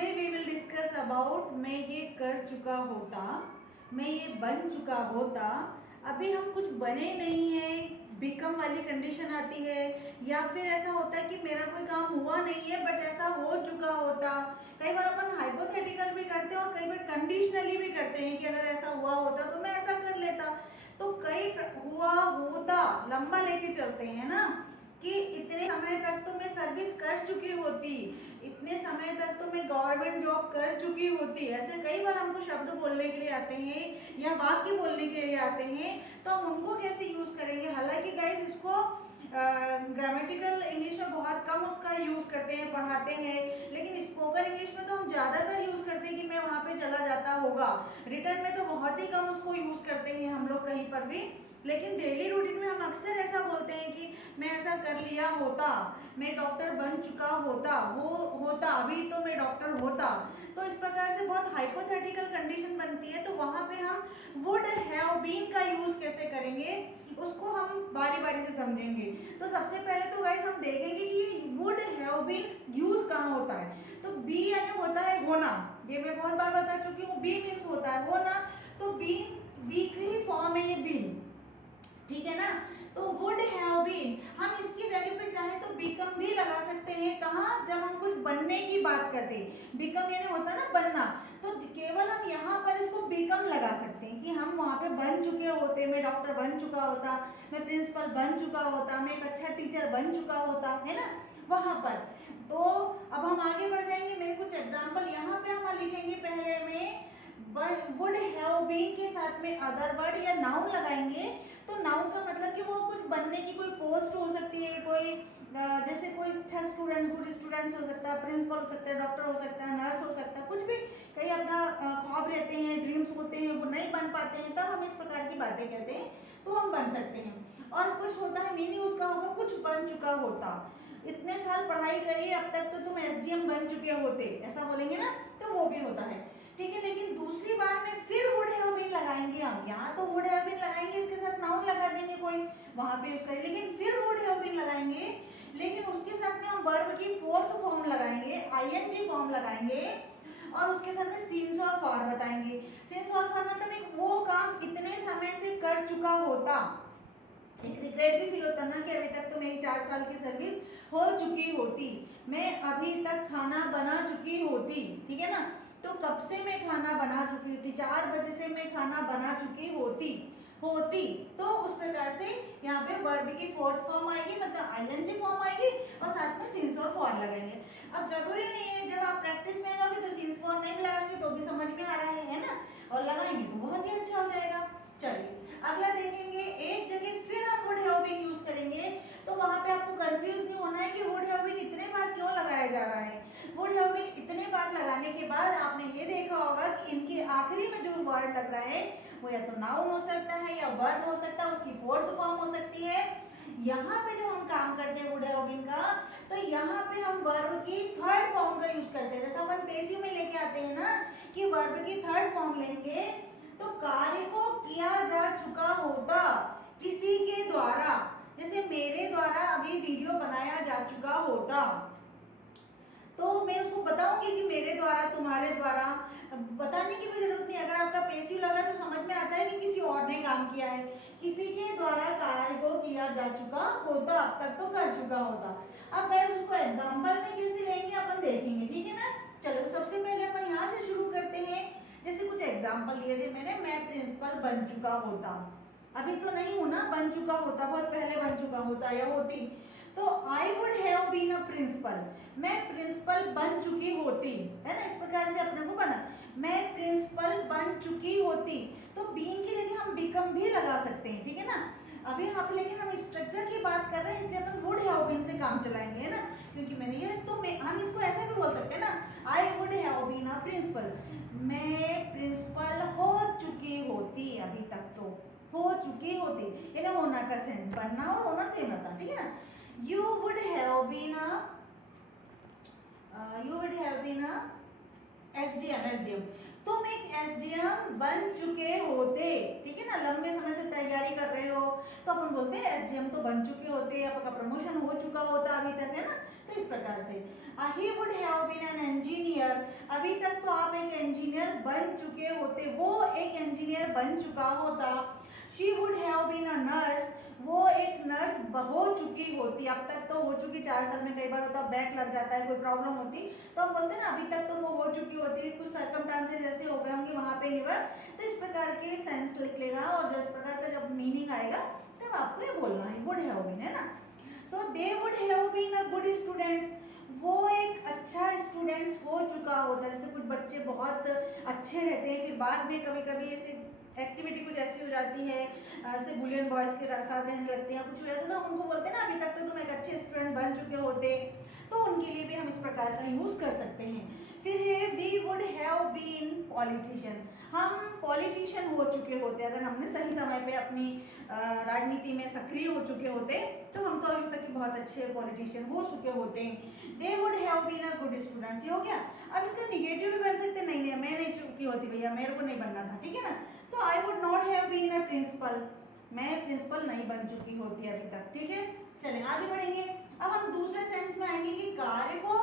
Today we will discuss about मैं ये कर चुका होता, मैं ये बन चुका होता। अभी हम कुछ बने नहीं है, बिकम वाली कंडीशन आती है, या फिर ऐसा होता है कि मेरा कोई काम हुआ नहीं है बट ऐसा हो चुका होता। कई बार अपन हाइपोथेटिकल भी करते हैं और कई बार कंडीशनली भी करते हैं कि अगर ऐसा हुआ होता तो मैं ऐसा कर लेता। तो कई हुआ होता लंबा लेके चलते हैं ना, कि इतने समय तक तो मैं सर्विस कर चुकी होती, इतने समय तक तो मैं गवर्नमेंट जॉब कर चुकी होती। ऐसे कई बार हमको शब्द बोलने के लिए आते हैं या वाक्य बोलने के लिए आते हैं, तो हम उनको कैसे यूज करेंगे। हालांकि गाइस इसको ग्रामेटिकल इंग्लिश में बहुत कम उसका यूज करते हैं, पढ़ाते हैं, लेकिन स्पोकन इंग्लिश में तो हम ज्यादातर यूज करते हैं कि मैं वहां पे चला जाता होगा। रिटर्न में तो बहुत ही कम उसको यूज करते हैं हम लोग कहीं पर भी, लेकिन डेली रूटीन में हम अक्सर ऐसा बोलते हैं कि मैं ऐसा कर लिया होता, मैं डॉक्टर बन चुका होता, वो होता अभी तो मैं डॉक्टर होता। तो इस प्रकार से बहुत हाइपोथेटिकल कंडीशन बनती है, तो वहां पे हम वुड हैव बीन का यूज कैसे करेंगे उसको हम बारी बारी से समझेंगे। तो सबसे पहले तो गाइस हम देखेंगे कि वुड हैव बीन यूज कहाँ होता है। तो बी यानी होता है होना, ये मैं बहुत बार बता चुकी हूँ। बी मीन्स होता है होना, तो बी की ही फॉर्म है ये बीन, ठीक है ना। तो वुड हैव बीन हम इसकी जगह पे चाहे तो बिकम भी लगा सकते हैं। कहाँ, जब हम कुछ बनने की बात करते हैं, बिकम यानी होता है ना बनना, तो केवल हम यहाँ पर इसको बिकम लगा सकते हैं कि हम वहाँ पे बन चुके होते, मैं डॉक्टर बन चुका होता, मैं प्रिंसिपल बन चुका होता, मैं एक अच्छा टीचर बन चुका होता, है ना वहाँ पर। तो अब हम आगे बढ़ जाएंगे, मेरे कुछ एग्जाम्पल यहाँ पे हम लिखेंगे। पहले में वुड हैव बीन के साथ में अदर वर्ड या नाउन लगाएंगे। तो नाउन का मतलब कि वो कुछ बनने की कोई पोस्ट हो सकती है, कोई जैसे कोई अच्छा स्टूडेंट, गुड स्टूडेंट्स हो सकता है, प्रिंसिपल हो सकता है, डॉक्टर हो सकता है, नर्स हो सकता है, कुछ भी। कई अपना ख्वाब रहते हैं, ड्रीम्स होते हैं, वो नहीं बन पाते हैं, तब हम इस प्रकार की बातें कहते हैं, तो हम बन सकते हैं। और कुछ होता है मीनिंग उसका होगा कुछ बन चुका होता, इतने साल पढ़ाई करी अब तक तो तुम एसडीएम बन चुके होते, ऐसा बोलेंगे ना, तो वो भी होता है, ठीक है। लेकिन दूसरी बार में फिर वुड हैव बीन लगाएंगे हम, यहाँ तो वुड हैव बीन लगाएंगे, इसके साथ नाउन लगा देंगे कोई, वहां पे यूज करेंगे, लेकिन फिर वुड हैव बीन लगाएंगे, लेकिन उसके साथ में हम वर्ब की फोर्थ फॉर्म लगाएंगे, आईएनजी फॉर्म लगाएंगे, और उसके साथ में सिंस और फॉर बताएंगे। सिंस और फॉर मतलब एक वो काम इतने समय से कर चुका होता, एक रिग्रेट भी फील होता ना कि अभी तक तो मेरी 4 साल की सर्विस हो चुकी होती, मैं अभी तक खाना बना चुकी होती, ठीक है ना। तो कब से मैं खाना बना चुकी होती, 4 बजे से मैं खाना बना चुकी होती, तो उस प्रकार से यहाँ पे वर्ब की फोर्थ फॉर्म आएगी, मतलब आईएनजी फॉर्म आएगी, और साथ में सिंस और फॉर लगाएंगे। अब जरूरी नहीं है जब आप प्रैक्टिस में जाओगे तो सिंस फॉर नहीं लगाएंगे तो भी समझ में आ रहा है ना, और लगाएंगे तो बहुत ही अच्छा हो जाएगा। चलिए अगला देखेंगे, एक जगह फिर हम वुड हैव बीन यूज करेंगे, तो वहां पे आपको कंफ्यूज नहीं होना है कि वुड हैव बीन इतने बार क्यों लगाया जा रहा है। वुड हैव बीन इतने बार लगाने के बाद आपने ये देखा होगा कि इनके आखिरी में जो वर्ड लग रहा है वो या तो नाउन हो सकता है या वर्ब हो सकता है, उसकी फोर्थ फॉर्म हो सकती है। यहाँ पे जब हम काम करते हैं वुड हैव बीन का, तो यहाँ पे हम वर्ब की थर्ड फॉर्म का यूज करते हैं। जैसे अपन पेसिव में लेके आते हैं ना कि वर्ब की थर्ड फॉर्म लेंगे, तो कार्य को किया जा चुका होता किसी के द्वारा, जैसे मेरे द्वारा अभी वीडियो बनाया जा चुका होता, तो मैं उसको बताऊंगी कि मेरे द्वारा, तुम्हारे द्वारा, बताने की भी जरूरत नहीं। अगर आपका पेसिव लगा तो समझ में आता है कि किसी और ने काम किया है, किसी के द्वारा कार्य को किया जा चुका होता, अब तक तो कर चुका होता। अब मैं उसको एग्जाम्पल में कैसे लेंगे अपन देखेंगे, ठीक है ना। चलो तो सबसे पहले अपन यहाँ से शुरू करते हैं। जैसे कुछ एग्जाम्पल लिए थे मैंने, मैं प्रिंसिपल बन चुका होता, अभी तो नहीं हूं ना, बन चुका होता बहुत पहले बन चुका होता या होती। तो I would have been a principal, मैं प्रिंसिपल बन चुकी होती, है ना, इस प्रकार से अपने को बना, मैं प्रिंसिपल बन चुकी होती। तो बीन की जगह हम बिकम भी लगा सकते हैं, ठीक है ना। अभी यहाँ पे लेकिन हम स्ट्रक्चर की बात कर रहे हैं, इसलिए अपन वुड हैव बीन से काम चलाएंगे, है ना, क्योंकि मैंने ये, तो हम इसको ऐसे भी बोल सकते हैं ना, I would have been a principal, मैं प्रिंसिपल हो चुकी होती, अभी तक तो हो चुकी होती, यानी होना का सेंस, बनना और होना सेम होता, ठीक है ना। You would have been a SDM, तुम एक एसडीएम बन चुके होते, ठीक है ना, लंबे समय से तैयारी कर रहे हो तो अपन बोलते हैं एसडीएम तो बन चुके होते, आपका प्रमोशन हो चुका होता अभी तक, है ना। तो इस प्रकार से he would have been an engineer, अभी तक तो आप एक इंजीनियर बन चुके होते, वो एक इंजीनियर बन चुका होता। She would have been a nurse, वो एक नर्स हो चुकी होती, अब तक तो हो चुकी, 4 साल में कई बार होता बैक लग जाता है, कोई प्रॉब्लम होती तो हम बोलते हैं ना अभी तक तो वो हो चुकी होती है, कुछ सर्कमस्टांसेस ऐसे हो गए होंगे वहां पे निवर, तो इस प्रकार के सेंस लिख लेगा और जो इस प्रकार का जब मीनिंग आएगा तब आपको ये बोलना है वुड हैव बीन, है ना। So they would have been a good students, वो एक अच्छा स्टूडेंट्स हो चुका होता है। जैसे कुछ बच्चे बहुत अच्छे रहते हैं फिर बाद में कभी कभी ऐसे एक्टिविटी कुछ ऐसी हो जाती है, ऐसे बुलियन बॉयज के साथ रहने लगते हैं, कुछ हो जाता है तो उनको बोलते हैं ना अभी तक तो तुम एक अच्छे स्टूडेंट बन चुके होते, तो उनके लिए भी हम इस प्रकार का यूज कर सकते हैं। फिर है we would have been politician, हम पॉलिटिशियन हो चुके होते, अगर हमने सही समय पे अपनी राजनीति में सक्रिय हो चुके होते तो हम तो अभी तक बहुत अच्छे पॉलिटिशियन हो चुके होते हैं। They would have been a good students, ये हो गया। अब इसका निगेटिव भी बन सकते, नहीं नहीं मैं नहीं चुकी होती भैया, मेरे को नहीं बनना था, ठीक है ना। So I would not have been a principal, मैं प्रिंसिपल नहीं बन चुकी होती अभी तक, ठीक है। चलें आगे बढ़ेंगे। अब हम दूसरे सेंस में आएंगे कि कार्य को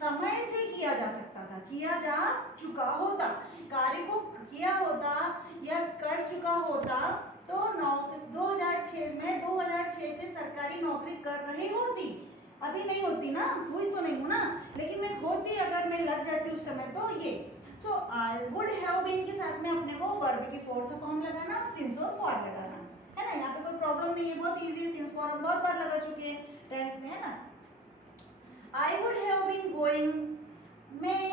समय से किया जा सकता था, किया जा चुका होता, कार्य को किया होता या कर चुका होता तो 2006 से सरकारी नौकरी कर रही होती, अभी नहीं होती ना, हुई तो नहीं हूं ना, लेकिन मैं होती अगर मैं लग जाती उस समय तो ये। सो आई वुड हैव बीन के साथ में अपने को वर्ब की फोर्थ फॉर्म लगाना, सिंस और फॉर लगाना, है ना। यहाँ पे कोई प्रॉब्लम नहीं है, बहुत इजी है, सिंस फॉर हम बहुत बार लगा चुके हैं टेंस में, है ना। I would have been going, मैं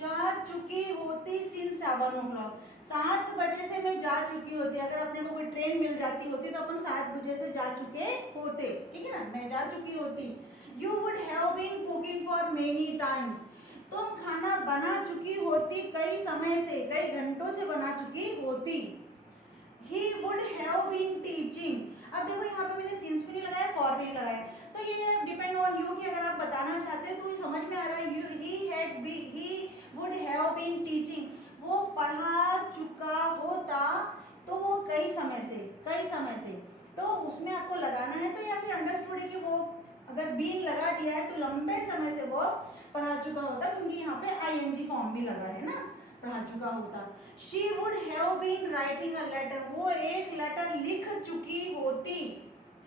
जा चुकी होती सिंस 7 o'clock, 7 बजे से मैं जा चुकी होती, अगर अपने को कोई ट्रेन मिल जाती होती तो अपन 7 बजे से जा चुके होते, ठीक है ना, मैं जा चुकी होती। You would have been cooking for many times, तुम खाना बना चुकी होती कई समय से, कई घंटों से बना चुकी होती। He would have been teaching, अब देखो यहाँ पे मैंने सिंस भी नहीं लगाया, फॉर भी नहीं लगाया, तो ये डिपेंड ऑन यू कि अगर आप बताना चाहते हो तो ये समझ में आ रहा है। He would have been teaching, वो पढ़ा चुका होता तो कई समय से, कई समय से, तो उसमें आपको लगाना है तो या फिर अंडरस्टूड है कि वो अगर बीन लगा दिया है तो लंबे समय से वो पढ़ा चुका होता, क्योंकि यहाँ पे आईएनजी फॉर्म भी लगा है ना, पढ़ा चुका होता। She would have been writing a letter, वो एक लेटर लिख चुकी होती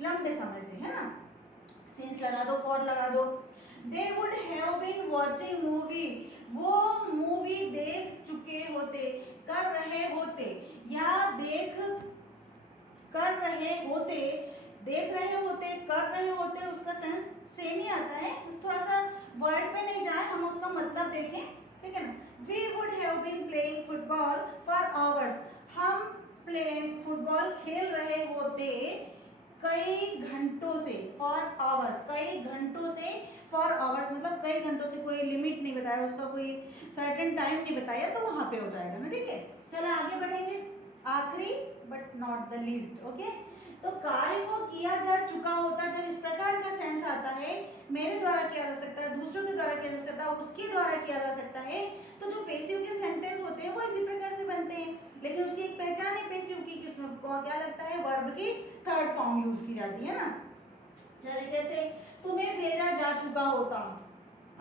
लंबे समय से, है ना, सिंस लगा दो, फॉर लगा दो। They would have been watching movie, वो मूवी देख चुके होते, कर रहे होते या देख कर रहे होते, देख रहे होते, कर रहे होते, उसका सेंस सेम ही आता है, थोड़ा सा वर्ड पे नहीं जाए, हम उसका मतलब देखें, ठीक है ना। We would have been playing football for hours, हम प्लेइंग फुटबॉल खेल रहे होते कई घंटों से, फॉर आवर्स, कई घंटों से, फॉर आवर्स मतलब कई घंटों से, कोई लिमिट नहीं बताया, उसका कोई सर्टेन टाइम नहीं बताया, तो वहां पे हो जाएगा ना, ठीक है। चलो आगे बढ़ेंगे, आखिरी but not the least, okay. तो कार्य को किया जा चुका होता, जब इस प्रकार का सेंस आता है, मेरे द्वारा किया जा सकता है, दूसरों के द्वारा किया जा सकता है, उसके द्वारा किया जा सकता है, तो जो पेसिव के सेंटेंस होते हैं वो इसी प्रकार से बनते हैं, लेकिन उसकी एक पहचान है पेसिव की कि उसमें क्या लगता है, वर्ब की थर्ड फॉर्म यूज की जाती है ना। चलिए जैसे तुम्हें भेजा जा चुका होता,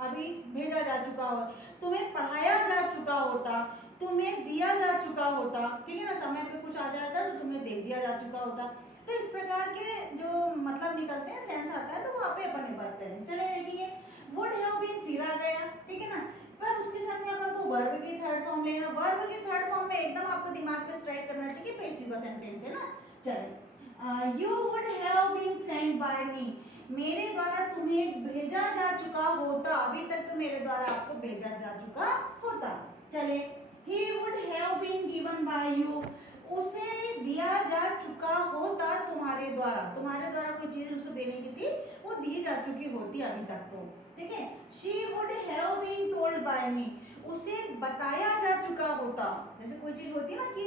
अभी भेजा जा चुका हो, तुम्हें पढ़ाया जा चुका होता, तुम्हें दिया जा चुका होता, ठीक है ना, समय पे कुछ आ जाता तो तुम्हें दे दिया जा चुका होता, तो इस प्रकार के जो मतलब निकलते हैं, सेंस आता है, तो वहाँ पे अपन निकालते हैं। चले देखिए, वुड हैव बीन फिर आ गया, ठीक है ना, पर उसके साथ में अपन को वर्ब की थर्ड फॉर्म लेना, वर्ब की थर्ड फॉर्म में एकदम आपको दिमाग पे स्ट्राइक करना चाहिए, पेसिव का सेंटेंस है ना। चलिए, you would have been sent by me, मेरे द्वारा तुम्हें भेजा जा चुका होता, अभी तक तो मेरे द्वारा आपको भेजा जा चुका होता। चले, he would have been given by you, उसे दिया जा चुका होता तुम्हारे द्वारा, तुम्हारे द्वारा कोई चीज उसको देने की थी, वो दी जा चुकी होती अभी तक तो, ठीक है। she would have been told by me, उसे बताया जा चुका होता, जैसे कोई चीज होती है ना कि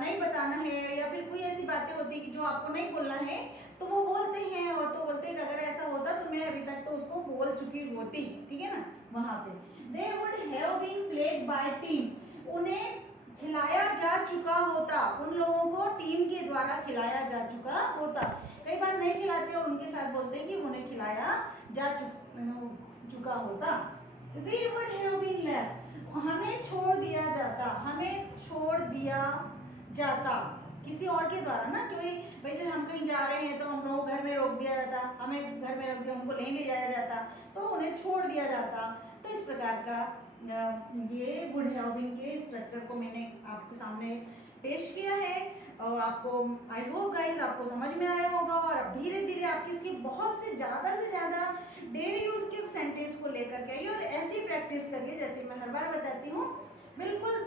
नहीं बताना है, या फिर कोई ऐसी बातें होती है कि जो आपको नहीं बोलना है, तो वो बोलते हैं, और तो बोलते हैं कि अगर ऐसा होता तो मैं अभी तक तो उसको बोल चुकी होती, ठीक है ना, वहां पे। They would have been played by team, उन्हें खिलाया जा चुका होता, उन लोगों को टीम के द्वारा खिलाया जा चुका होता। कई बार नहीं खिलाते और उनके साथ बोलते हैं कि उन्हें खिलाया जा चुका होता। We would have been left, हमें छोड़ दिया जाता, हमें छोड़ दिया जाता किसी और के द्वारा ना, कोई भाई जैसे हम कहीं जा रहे हैं तो हम लोग घर में रोक दिया जाता, हमें घर में रख दिया, उनको लेने जाया जाता तो उन्हें छोड़ दिया जाता। तो इस प्रकार का ये वुड हैव बीन के स्ट्रक्चर को मैंने आपके सामने पेश किया है और आपको आई होप गाइस आपको समझ में आया होगा और अब धीरे धीरे आपकी इसकी बहुत से ज़्यादा डेली यूज के सेंटेंस को लेकर के आइए और ऐसी प्रैक्टिस करिए जैसे मैं हर बार बताती हूँ, बिल्कुल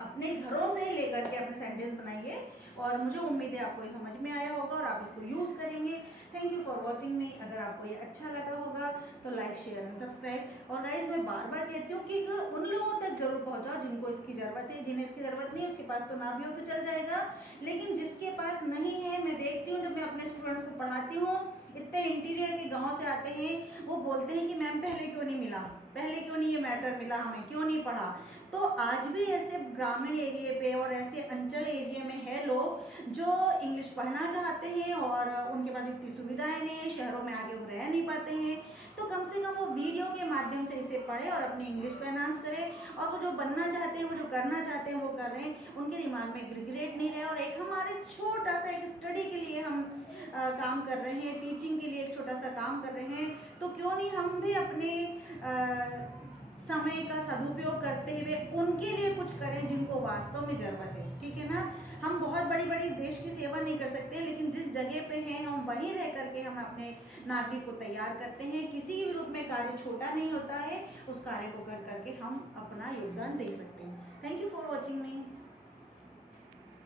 अपने घरों से लेकर के अपने सेंटेंस बनाइए और मुझे उम्मीद है आपको ये समझ में आया होगा और आप इसको यूज़ करेंगे। थैंक यू फॉर वॉचिंग मी। अगर आपको ये अच्छा लगा होगा तो लाइक शेयर एंड सब्सक्राइब। और गाइस मैं बार बार कहती हूँ कि उन लोगों तक जरूर पहुँचाओ जिनको इसकी ज़रूरत है, जिन्हें इसकी ज़रूरत नहीं है उसके पास तो ना भी हो तो चल जाएगा, लेकिन जिसके पास नहीं है, मैं देखती हूँ जब मैं अपने स्टूडेंट्स को पढ़ाती हूँ इतने इंटीरियर के गाँव से आते हैं, वो बोलते हैं कि मैम पहले क्यों नहीं मिला, पहले क्यों नहीं ये मैटर मिला, हमें क्यों नहीं पढ़ा। तो आज भी ऐसे ग्रामीण एरिया पे और ऐसे अंचल एरिया में है लोग जो इंग्लिश पढ़ना चाहते हैं और उनके पास इतनी सुविधाएं नहीं है, शहरों में आगे वो रह नहीं पाते हैं, तो कम से कम वो वीडियो के माध्यम से इसे पढ़े और अपनी इंग्लिश को एनहांस करें और वो जो बनना चाहते हैं, वो जो करना चाहते हैं वो कर रहे हैं, उनके दिमाग में रिग्रेट नहीं रहे। और एक हमारे छोटा सा एक स्टडी के लिए हम काम कर रहे हैं, टीचिंग के लिए एक छोटा सा काम कर रहे हैं, तो क्यों नहीं हम भी अपने समय का सदुपयोग करते हुए उनके लिए कुछ करें जिनको वास्तव में ज़रूरत है, ठीक है ना। हम बहुत बड़ी बड़ी देश की सेवा नहीं कर सकते, लेकिन जिस जगह पे हैं हम वहीं रह करके हम अपने नागरिक को तैयार करते हैं। किसी भी रूप में कार्य छोटा नहीं होता है, उस कार्य को कर करके हम अपना योगदान दे सकते हैं। Thank you for watching me.